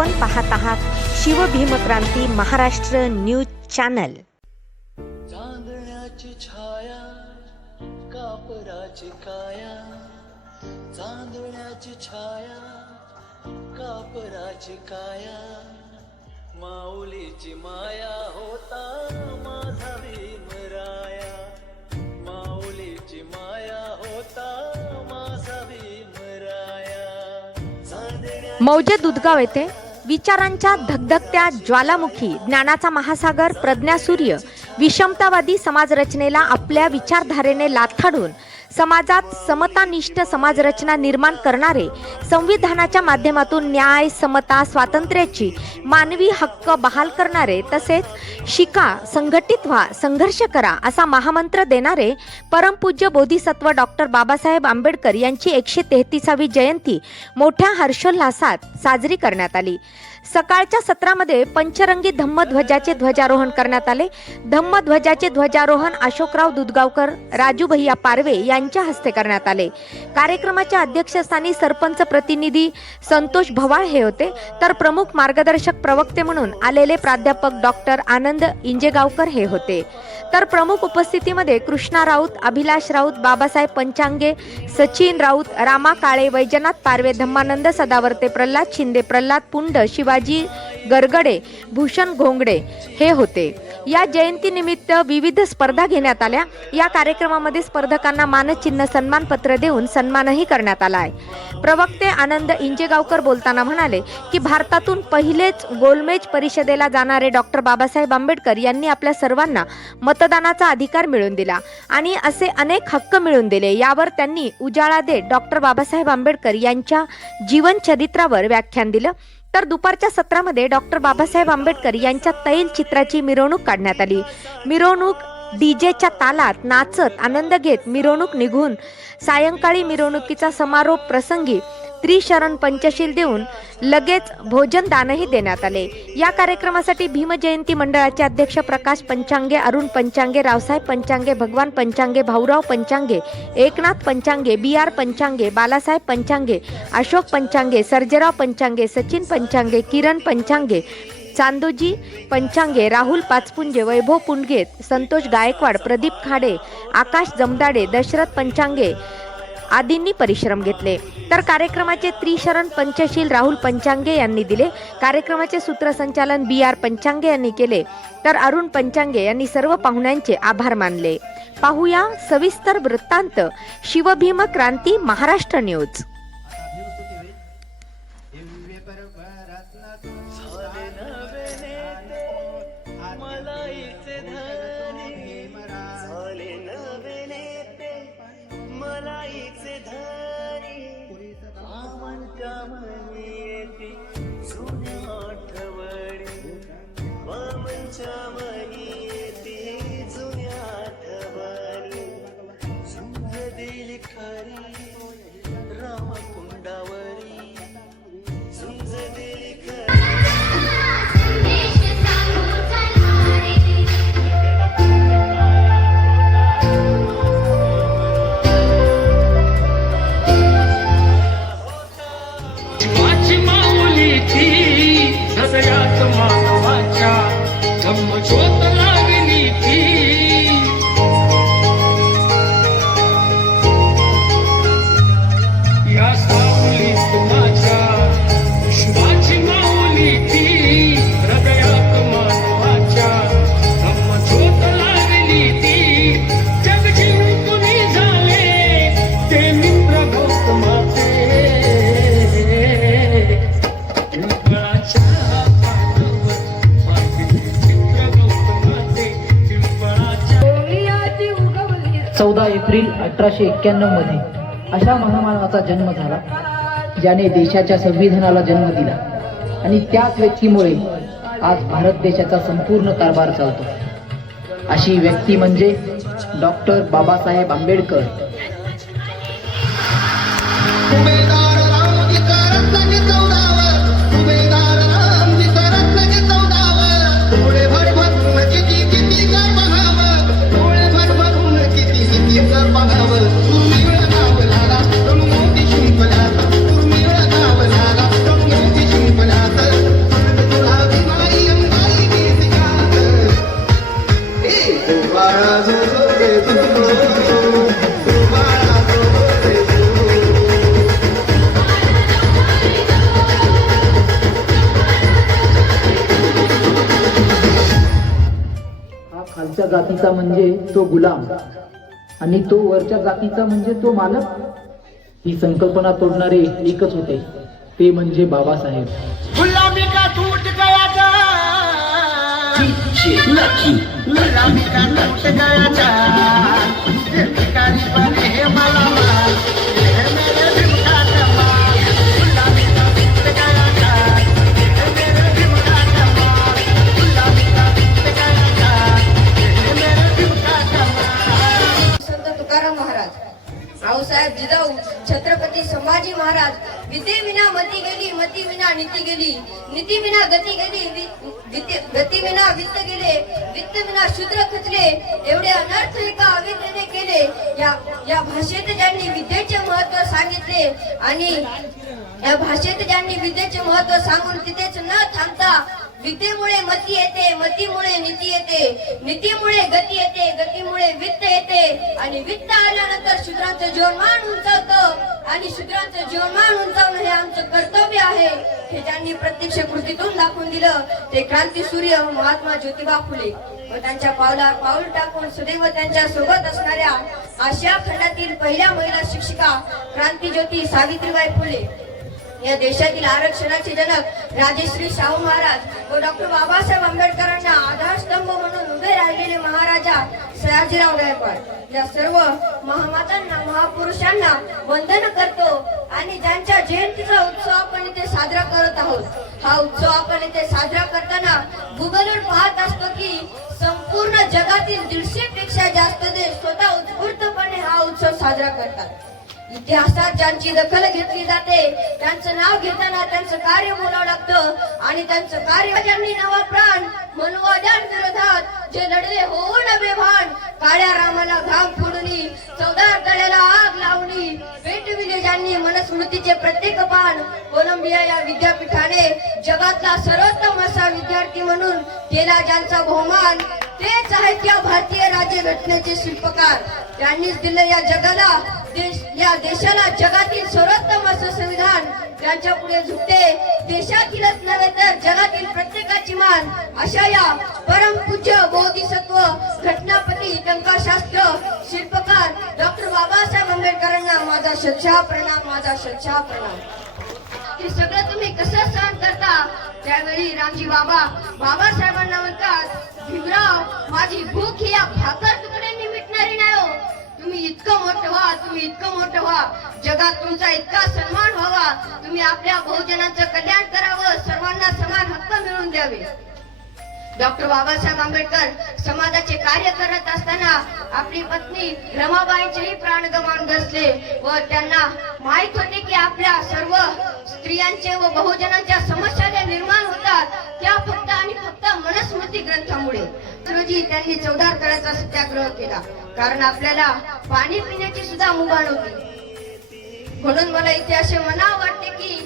आपण पाहत आहात शिवभीमक्रांती महाराष्ट्र न्यूज चॅनल. चांदण्याची छाया कापराची काया चांदण्याची छाया कापराची काया माऊलीची माया होता माझा भीमराया. माऊलीची माया होता माझा भीमराया. मौजे दुधगाव येथे विचारांच्या धगधगत्या ज्वालामुखी ज्ञानाचा महासागर प्रज्ञासूर्य विषमतावादी समाजरचनेला आपल्या विचारधारेने लाथाडून समाजात समतानिष्ठ समाजरचना निर्माण करणारे संविधानाच्या माध्यमातून न्याय समता स्वातंत्र्याची मानवी हक्क बहाल करणारे तसेच शिका संघटित व्हा संघर्ष करा असा महामंत्र देणारे परमपूज्य बोधिसत्व डॉक्टर बाबासाहेब आंबेडकर यांची एकशे तेहतीसावी जयंती मोठ्या हर्षोल्हासात साजरी करण्यात आली. सकाळच्या सत्रामध्ये पंचरंगी धम्मध्वजाचे ध्वजारोहण करण्यात आले. धम्मध्वजाचे ध्वजारोहण अशोकराव दुधगावकर राजू भैया पारवे यांच्या हस्ते करण्यात आले. कार्यक्रमाच्या अध्यक्षस्थानी सरपंच प्रतिनिधी संतोष भवाळ हे होते. तर प्रमुख मार्गदर्शक प्रवक्ते म्हणून आलेले प्राध्यापक डॉक्टर आनंद इंजेगावकर हे होते. तर प्रमुख उपस्थितीमध्ये कृष्णा राऊत अभिलाष राऊत बाबासाहेब पंचांगे सचिन राऊत रामा काळे वैजनाथ पारवे धम्मानंद सदावर्ते प्रल्हाद शिंदे प्रल्हाद पुंड शिवाजी गरगडे भूषण घोंगडे हे होते. या जयंतीनिमित्त विविध स्पर्धा घेण्यात आल्या. या कार्यक्रमामध्ये स्पर्धकांना मानचिन्ह सन्मानपत्र देऊन सन्मानही करण्यात आला आहे. प्रवक्ते आनंद इंजेगावकर बोलताना म्हणाले की भारतातून पहिलेच गोलमेज परिषदेला जाणारे डॉक्टर बाबासाहेब आंबेडकर यांनी आपल्या सर्वांना मतदानाचा अधिकार मिळवून दिला आणि असे अनेक हक्क मिळवून दिले. यावर त्यांनी उजाळा देत डॉक्टर बाबासाहेब आंबेडकर यांच्या जीवनचरित्रावर व्याख्यान दिलं. तर दुपारच्या सत्रामध्ये डॉक्टर बाबासाहेब आंबेडकर यांच्या तैल चित्राची मिरवणूक काढण्यात आली. मिरवणूक डीजेच्या तालात नाचत आनंद घेत मिरवणूक निघून सायंकाळी मिरवणुकीचा समारोप प्रसंगी त्रिशरण पंचशील देऊन लगेच भोजन दानही देण्यात आले. या कार्यक्रमासाठी भीमजयंती मंडळाचे अध्यक्ष प्रकाश पंचांगे अरुण पंचांगे रावसाहेब पंचांगे भगवान पंचांगे भाऊराव पंचांगे एकनाथ पंचांगे बी आर पंचांगे बालासाहेब पंचांगे अशोक पंचांगे सर्जेराव पंचांगे सचिन पंचांगे किरण पंचांगे चांदोजी पंचांगे राहुल पाचपुंजे वैभव पुंडगे संतोष गायकवाड प्रदीप खाडे आकाश जमदाडे दशरथ पंचांगे आदींनी परिश्रम घेतले. तर कार्यक्रमाचे त्रिशरण पंचशील राहुल पंचांगे यांनी दिले. कार्यक्रमाचे सूत्रसंचालन बी आर पंचांगे यांनी केले. तर अरुण पंचांगे यांनी सर्व पाहुण्यांचे आभार मानले. पाहूया सविस्तर वृत्तांत. शिवभीम क्रांती महाराष्ट्र न्यूज. झुंज खरी रामकुंडावरी अठराशे एक्क्याण्णवमध्ये अशा महामानवाचा जन्म झाला ज्याने देशाच्या संविधानाला जन्म दिला. आणि त्याच व्यक्तीमुळे आज भारत देशाचा संपूर्ण कारभार चालतो. अशी व्यक्ती म्हणजे डॉक्टर बाबासाहेब आंबेडकर. खालच्या जातीचा म्हणजे तो गुलाम आणि तो वरच्या जातीचा म्हणजे तो मालक. ही संकल्पना तोडणारे एकच होते ते म्हणजे बाबासाहेब. गुलामी का टूट गया जान ये भिखारी बने हैं आणि या भाषेत ज्यांनी विद्येचे महत्त्व सांगून तिथेच न थांबता विद्येमुळे मती येते मतीमुळे नीती येते नीतीमुळे गती येते गतीमुळे वित्त येते आणि वित्त आल्यानंतर शूद्रांचं जीवनमान उंचावतं आणि शूद्रांचं जीवनमान उंचावणं हे आमचं कर्तव्य आहे. हे ज्यांनी प्रत्यक्ष कृतीतून दाखवून दिलं ते क्रांती सूर्य महात्मा ज्योतिबा फुले. व त्यांच्या पावला पाऊल टाकून सुदैव त्यांच्यासोबत असणाऱ्या आशिया खंडातील पहिल्या महिला शिक्षिका क्रांतीज्योती सावित्रीबाई फुले. या देशातील आरक्षणाचे जनक राजेश्री शाहू महाराज व डॉक्टर बाबासाहेब आंबेडकरांना आधारस्तंभ म्हणून उभे राहिलेले महाराजा सयाजीराव गायकवाड. या सर्व महामातांना महापुरुषांना वंदन करतो आणि ज्यांच्या जयंतीचा उत्सव आपण इथे साजरा करत आहोत. हा उत्सव आपण इथे साजरा करताना गुगलवर पाहत असतो की संपूर्ण जगातील दीडशे पेक्षा जास्त देश स्वतः उत्स्फूर्तपणे हा उत्सव साजरा करतात. इतिहासात ज्यांची दखल घेतली जाते त्यांचं नाव घेताना त्यांचं कार्य बोलावं लागतं आणि त्यांचं कार्य ज्यांनी नवा प्राण मनोवाद्यांविरोधात जे लढले होऊ नवे भान काळ्या रामाला घाम जे प्रत्येक पान कोलंबिया या विद्यापीठाने जगातला सर्वोत्तम असा विद्यार्थी म्हणून केला ज्यांचा बहुमान तेच आहेत या भारतीय राज्यघटनेचे शिल्पकार. त्यांनीच दिलं या जगाला देश या देशाला जगातील सर्वोत्तम असं संविधान त्यांच्या पुढे झुकते देशातीलच नव्हे तर जगातील प्रत्येकाची मान अशा या परमपूज्य बोधिसत्व घटनापती टंकाशास्त्र शिल्पकार डॉक्टर बाबासाहेब आंबेडकरांना माझा शतशः प्रणाम माझा शच्छा प्रणाम. हे सगळं तुम्ही कसं सहन करता? त्यावेळी रामजी बाबा बाबासाहेबांना म्हणतात भीमराव माझी भूक ही या भाकर तुकड्यांनी मिटणारी नाही हो. तुम्ही इतकं मोठं व्हा तुम्ही इतकं मोठं व्हा. जगात तुमचा इतका सन्मान व्हावा. तुम्ही आपल्या बहुजनांचं कल्याण करावं. सर्वांना समान हक्क मिळवून द्यावे. डॉक्टर बाबासाहेब आंबेडकर समाजाचे कार्य करत असताना आपली पत्नी रमाबाईंचेही प्राण गमावून बसले व त्यांना माहीत होते की आपल्या सर्व स्त्रियांचे व बहुजनांच्या समस्या ज्या निर्माण होतात त्या फक्त आणि फक्त मनस्मृती ग्रंथामुळे. रोजी त्यांनी चौदार तळ्याचा सत्याग्रह केला. कारण आपल्याला पाणी पिण्याची सुद्धा मुभा नव्हती म्हणून मला इथे असे मना वाटते की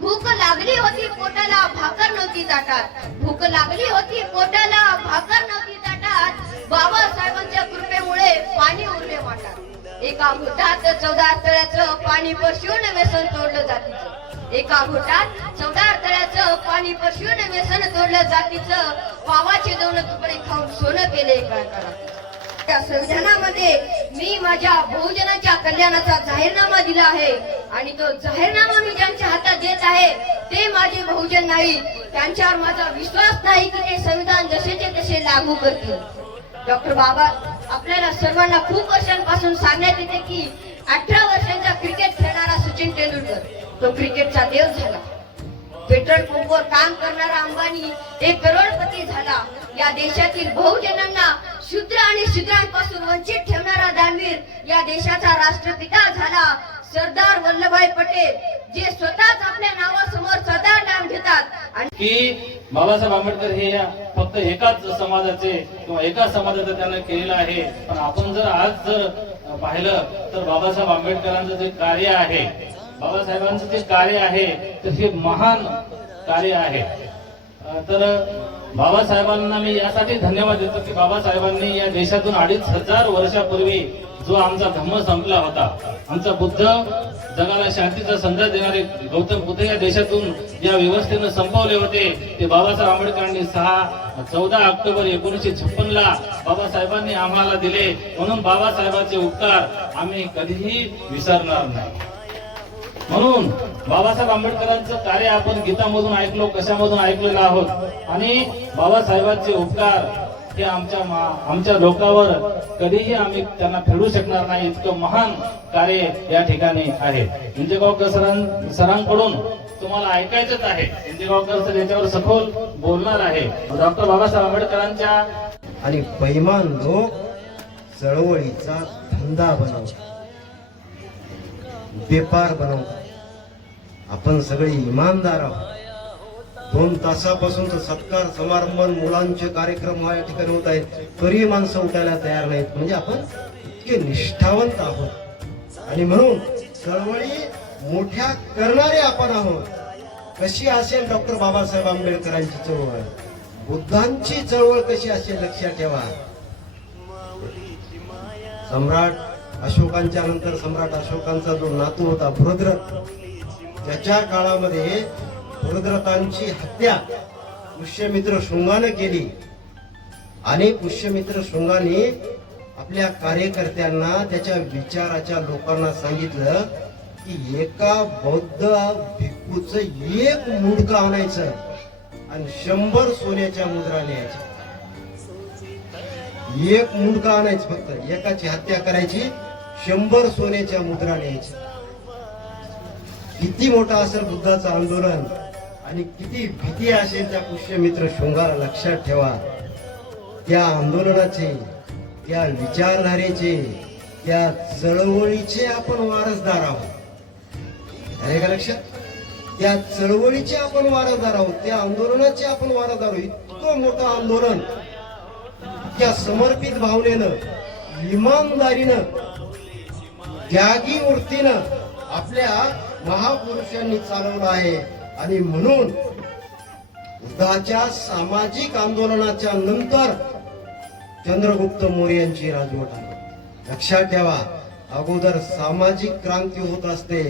भूक लागली होती पोटाला भाकर नव्हती ताटात. भूक लागली होती पोटाला भाकर नव्हती ताटात. बाबासाहेबांच्या कृपेमुळे पाणी उरले वाटात एका घोटात चौदा तळ्याचं पाणी पशुन व्यसन तोडलं जातीचं. एका घोटात चौदा तळ्याचं पाणी पशुन व्यसन तोडलं जातीचं. पावाचे दोन तुकडे खाऊन सोनं केले एका त्या संविधानामध्ये मी माझ्या बहुजनाच्या कल्याणाचा जाहीरनामा दिला आहे. आणि तो जाहीरनामा मी ज्यांच्या हातात देत आहे ते माझे बहुजन नाही त्यांच्यावर माझा विश्वास नाही की ते संविधान जसेचे तसे लागू करतील. डॉक्टर बाबा आपल्याला सर्वांना खूप वर्षांपासून सांगण्यात येते की अठरा वर्षांचा क्रिकेट खेळणारा सचिन तेंडुलकर तो क्रिकेटचा देव झाला. पेट्रोल पंपवर काम करणारा अंबानी एक करोडपती झाला. या देशातील बहुजनांना शूद्र आणि शूद्रांपासून वंचित ठेवणारा दानवीर या देशाचा राष्ट्रपिता झाला. सरदार वल्लभभाई पटेल जे स्वतःच आपल्या नावासमोर सरदार नाम घेतात. आणि की बाबासाहेब आंबेडकर हे या फक्त एकाच समाजाचे किंवा एका समाजाचं त्यांना केलेलं आहे. पण आपण जर आज जर पाहिलं तर बाबासाहेब आंबेडकरांचं जे कार्य आहे बाबासाहेबांचं जे कार्य आहे तर हे महान कार्य आहे. तर बाबासाहेबांना मी यासाठी धन्यवाद देतो की बाबासाहेबांनी या देशातून अडीच हजार वर्षापूर्वी जो आमचा धम्म संपला होता आमचा बुद्ध जगाला शांतीचा संदेश देणारे गौतम बुद्ध या देशातून ज्या व्यवस्थेनं संपवले होते ते बाबासाहेब आंबेडकरांनी सहा चौदा ऑक्टोबर एकोणीसशे छप्पन ला बाबासाहेबांनी आम्हाला दिले. म्हणून बाबासाहेबांचे उपकार आम्ही कधीही विसरणार नाही. म्हणून बाबासाहेब आंबेडकरांचं कार्य आपण गीतामधून ऐकलो कशामधून ऐकलेलं आहोत? आणि बाबासाहेबांचे उपकार हे आमच्या मा- आमच्या लोकांवर कधीही आम्ही त्यांना फेडू शकणार नाही इतकं महान कार्य या ठिकाणी आहे. इंजेगावकर सरां सरांकडून तुम्हाला ऐकायचंच आहे. इंजेगावकर सर याच्यावर सखोल बोलणार आहे. डॉक्टर बाबासाहेब आंबेडकरांच्या आणि बैमान लोक चळवळीचा धंदा बनवतात. व्यापार बनवतात. आपण सगळे इमानदार आहोत. दोन तासापासून सत्कार समारंभ मुलांचे कार्यक्रम या ठिकाणी होत आहेत. तरी माणसं उठायला तयार नाहीत. म्हणजे आपण इतके निष्ठावंत आहोत. आणि म्हणून चळवळी मोठ्या करणारे आपण आहोत. कशी असेल डॉक्टर बाबासाहेब आंबेडकरांची चळवळ? बुद्धांची चळवळ कशी असेल लक्षात ठेवा. सम्राट अशोकांच्या नंतर सम्राट अशोकांचा जो नातू होता भद्र त्याच्या काळामध्ये भृद्रथांची हत्या पुष्यमित्र शृंगाने केली. आणि पुष्यमित्र शृंगाने आपल्या कार्यकर्त्यांना त्याच्या विचाराच्या लोकांना सांगितलं की एका बौद्ध भिक्खूच एक मुंडकं आणायचं आणि शंभर सोन्याच्या मुद्रा न्यायच्या एक मुडका आणायचं फक्त. एकाची हत्या करायची शंभर सोन्याच्या मुद्रा न्यायच्या किती मोठा असेल बुद्धाचं आंदोलन आणि किती भीती असेल त्या पुष्यमित्र शृंगार लक्षात ठेवा. त्या आंदोलनाचे त्या विचारधारेचे त्या चळवळीचे आपण वारसदार आहोत. अरे का लक्षात? त्या चळवळीचे आपण वारसदार आहोत. त्या आंदोलनाचे आपण वारसदार आहोत. इतकं मोठं आंदोलन. त्या समर्पित भावनेनं इमानदारीनं त्यागी वृत्तीनं आपल्या महापुरुषांनी चालवलं आहे. आणि म्हणून उदाच्या सामाजिक आंदोलनाच्या नंतर चंद्रगुप्त मौर्य यांची राजवट आली लक्षात ठेवा अगोदर सामाजिक क्रांती होत असते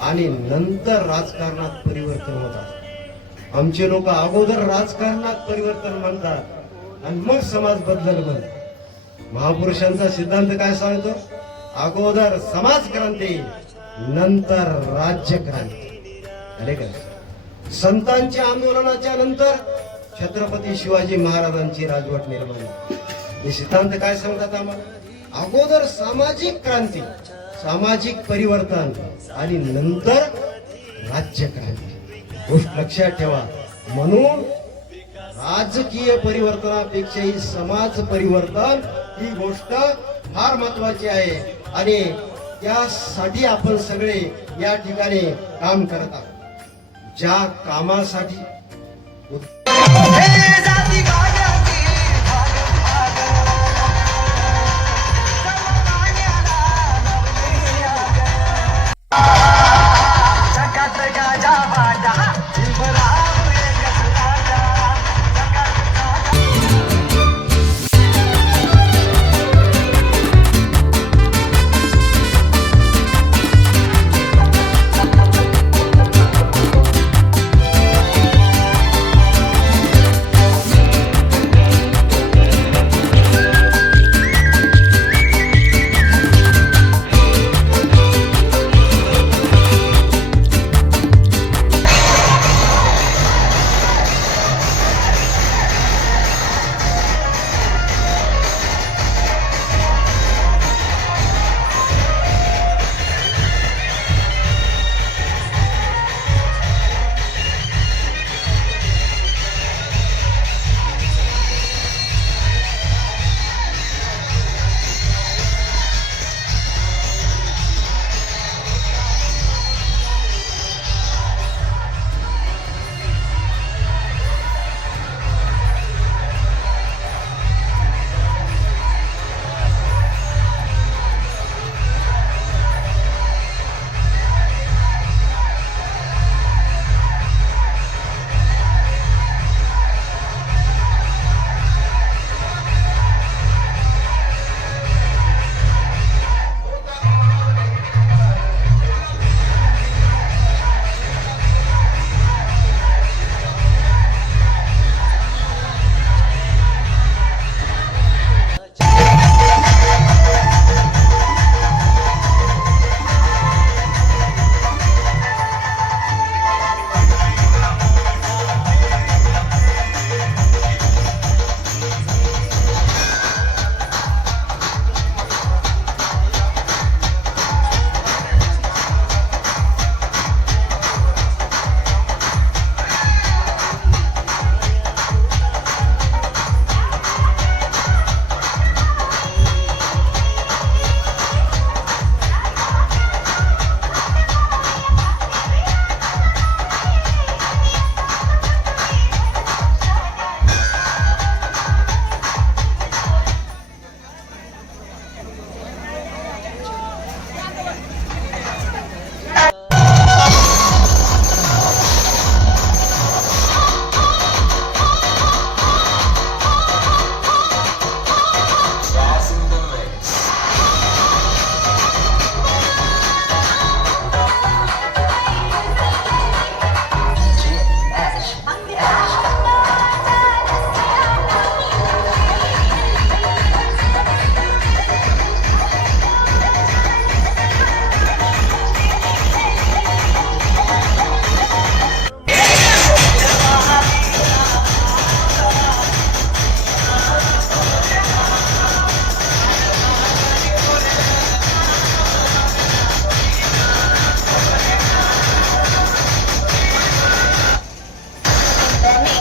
आणि नंतर राजकारणात परिवर्तन होत असते. आमचे लोक अगोदर राजकारणात परिवर्तन म्हणतात आणि मग समाज बदल म्हणतात महापुरुषांचा सिद्धांत काय सांगतो? अगोदर समाज क्रांती नंतर राज्य क्रांती. आले का संतांच्या आंदोलनाच्या नंतर छत्रपती शिवाजी महाराजांची राजवट निर्माण हे सिद्धांत काय सांगतात आम्हाला? अगोदर सामाजिक क्रांती सामाजिक परिवर्तन आणि नंतर राज्य क्रांती. गोष्ट लक्षात ठेवा. म्हणून राजकीय परिवर्तनापेक्षाही समाज परिवर्तन ही गोष्ट फार महत्वाची आहे. आणि त्यासाठी आपण सगळे या ठिकाणी काम करत आहोत. ज्या कामासाठी हे Amen.